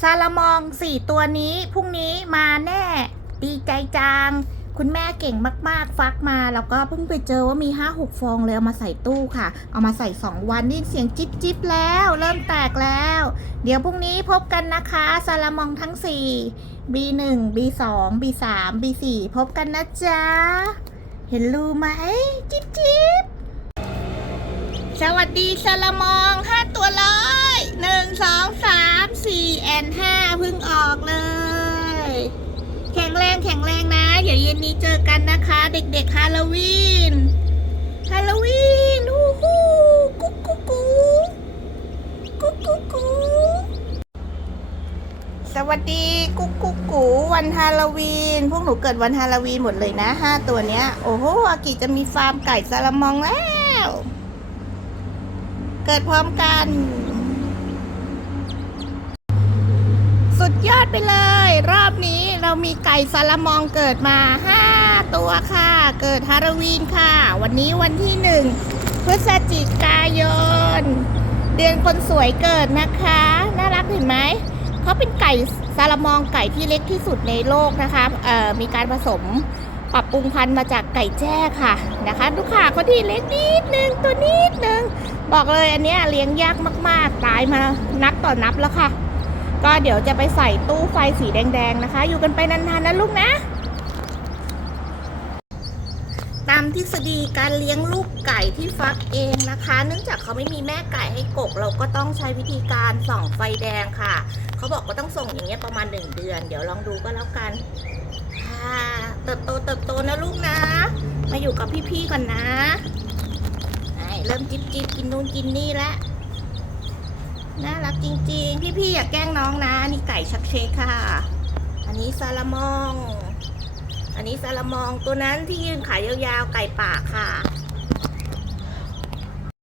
ซาลามองสี่ตัวนี้พรุ่งนี้มาแน่ ดีใจจัง คุณแม่เก่งมาก ๆ ฟักมาแล้วก็เพิ่งไปเจอว่ามีห้าหกฟองเลยเอามาใส่ตู้ค่ะ เอามาใส่สองวันนี่เสียงจิ๊บจิ๊บแล้ว เริ่มแตกแล้ว เดี๋ยวพรุ่งนี้พบกันนะคะซาลามองทั้ง 4 B1 B2 B3 B4 พบกันนะจ๊ะ เห็นรูไหม จิ๊บจิ๊บสวัสดีซาลามอง อนห้าเพิ่งออกเลย แข็งแรงแข็งแรงนะเดี๋ยวเย็นนี้เจอกันนะคะ เด็กๆฮาโลวีนฮาโลวีนฮู้ฮู้กุ๊กกุ๊กกุ๊กกุ๊กกุ๊กกุ๊กสวัสดีกุ๊กกุ๊กกูวันฮาโลวีน พวกหนูเกิดวันฮาโลวีนหมดเลยนะห้าตัวเนี้ย โอ้โหอากิจะมีฟาร์มไก่ซาลามองแล้ว เกิดพร้อมกัน สุ ดยอดไปเลย รอบนี้เรามีไก่ซาลามองเกิดมา 5 ตัวค่ะ เกิดฮาโลวีนค่ะ วันนี้วันที่1พฤศจิกายน เดือนคนสวยเกิดนะคะ น่ารักเห็นไหม เขาเป็นไก่ซาลามองไก่ที่เล็กที่สุดในโลกนะคะเอ่อมีการผสมปรับปรุงพันธุ์มาจากไก่แจ้ค่ะนะคะดูค่ะเขาที่เล็กนิดนึงตัวนิดนึง บอกเลยอันเนี้ยเลี้ยงยากมาก ๆ ตายมานับต่อนับแล้วค่ะ ก็เดี๋ยวจะไปใส่ตู้ไฟสีแดง ๆ นะคะ อยู่กันไปนานๆนะลูกนะ ตามทฤษฎีการเลี้ยงลูกไก่ที่ฟักเองนะคะ เนื่องจากเขาไม่มีแม่ไก่ให้กก เราก็ต้องใช้วิธีการส่องไฟแดงค่ะ เขาบอกว่าต้องส่งอย่างเงี้ยประมาณหนึ่งเดือน เดี๋ยวลองดูก็แล้วกันค่ะเติบโตเติบโตนะลูกนะ มาอยู่กับพี่ๆก่อนนะเริ่มจิบจิบกินนู่นกินนี่แล้ว น่ารักจริงๆ พี่ๆอย่าแกล้งน้องนะนี่ไก่ชักเชคค่ะ อันนี้ซาลามอง อันนี้ซาลามองตัวนั้นที่ยืนขายาวๆไก่ป่าค่ะ